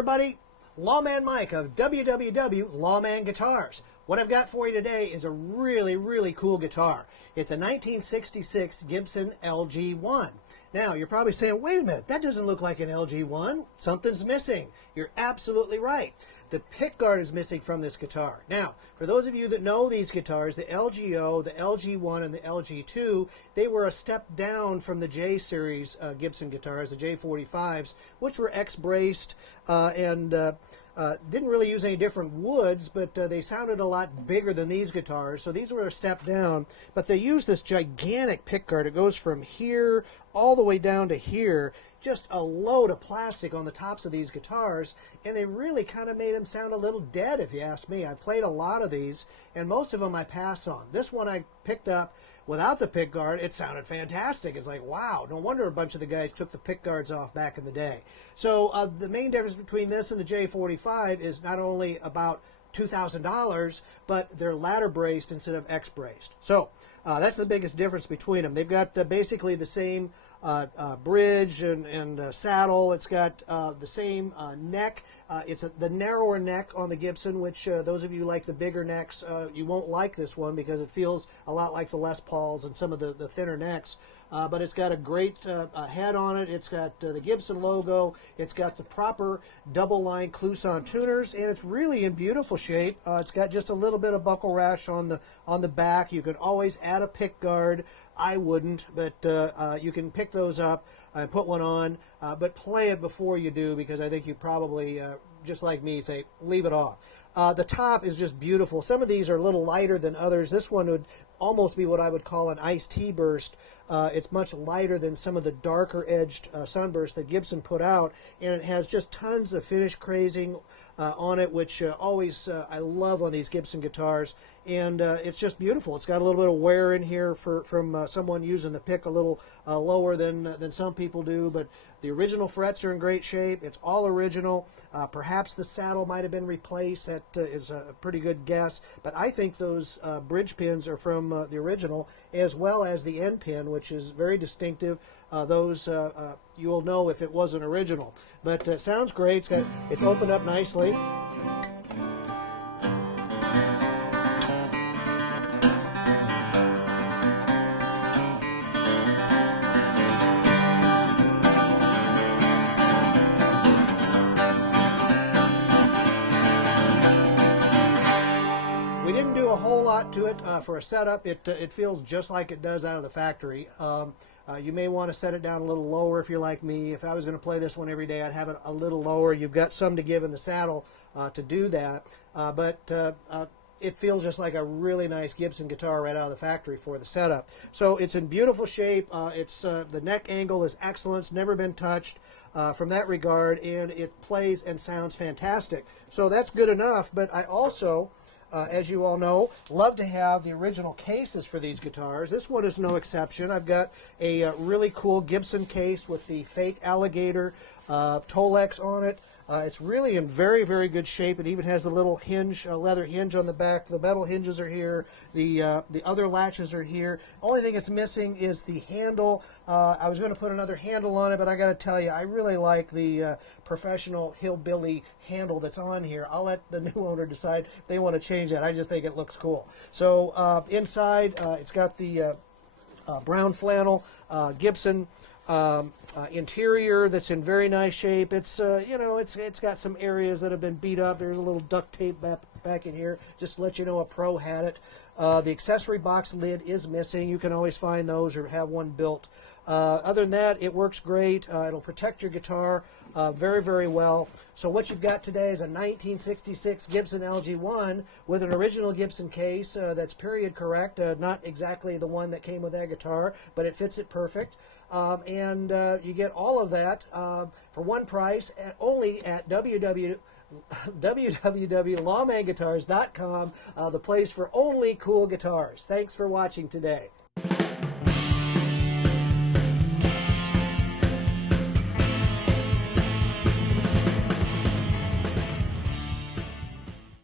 everybody, Lawman Mike of www Lawman Guitars. What I've got for you today is a really cool guitar. It's a 1966 Gibson LG-1. Now, you're probably saying, wait a minute, that doesn't look like an LG-1. Something's missing. You're absolutely right. The pickguard is missing from this guitar. Now, for those of you that know these guitars, the LGO, the LG1, and the LG2, they were a step down from the J series Gibson guitars, the J45s, which were X-braced and didn't really use any different woods, but they sounded a lot bigger than these guitars, so these were a step down. But they used this gigantic pickguard. It goes from here all the way down to here, just a load of plastic on the tops of these guitars, and they really kind of made them sound a little dead, if you ask me. I played a lot of these, and most of them I passed on. This one I picked up without the pickguard. It sounded fantastic. It's like, wow, no wonder a bunch of the guys took the pickguards off back in the day. So the main difference between this and the J45 is not only about $2,000, but they're ladder braced instead of X braced. So that's the biggest difference between them. They've got basically the same bridge and saddle. It's got the same neck. It's the narrower neck on the Gibson, which those of you who like the bigger necks, you won't like this one because it feels a lot like the Les Pauls and some of the thinner necks. But it's got a great head on it. It's got the Gibson logo. It's got the proper Double Line Kluson tuners, and it's really in beautiful shape. It's got just a little bit of buckle rash on the back. You can always add a pickguard. I wouldn't, but you can pick those up and put one on, but play it before you do, because I think you probably, just like me, say, leave it off. The top is just beautiful. Some of these are a little lighter than others. This one would almost be what I would call an iced tea burst. It's much lighter than some of the darker edged sunbursts that Gibson put out, and it has just tons of finish crazing on it, which always I love on these Gibson guitars, and it's just beautiful. It's got a little bit of wear in here from someone using the pick a little lower than some people do, but the original frets are in great shape. It's all original. Perhaps the saddle might have been replaced. That is a pretty good guess, but I think those bridge pins are from the original, as well as the end pin, which is very distinctive. Those you'll know if it wasn't original. But it sounds great. It's opened up nicely. We didn't do a whole lot to it for a setup. It feels just like it does out of the factory. You may want to set it down a little lower if you're like me. If I was going to play this one every day, I'd have it a little lower. You've got some to give in the saddle to do that, but it feels just like a really nice Gibson guitar right out of the factory for the setup. So it's in beautiful shape. The neck angle is excellent. It's never been touched from that regard, and it plays and sounds fantastic. So that's good enough, but I also, as you all know, love to have the original cases for these guitars. This one is no exception. I've got a really cool Gibson case with the fake alligator Tolex on it. It's really in very good shape. It even has a little hinge, a leather hinge on the back. The metal hinges are here. The other latches are here. Only thing it's missing is the handle. I was going to put another handle on it, but I got to tell you, I really like the professional hillbilly handle that's on here. I'll let the new owner decide if they want to change that. I just think it looks cool. So inside, it's got the brown flannel Gibson interior that's in very nice shape. It's it's got some areas that have been beat up. There's a little duct tape back in here just to let you know a pro had it. The accessory box lid is missing. You can always find those or have one built. Other than that, it works great. It'll protect your guitar very well. So what you've got today is a 1966 Gibson LG-1 with an original Gibson case that's period correct, not exactly the one that came with that guitar, but it fits it perfect. And you get all of that for one price only at www.lawmanguitars.com, the place for only cool guitars. Thanks for watching today.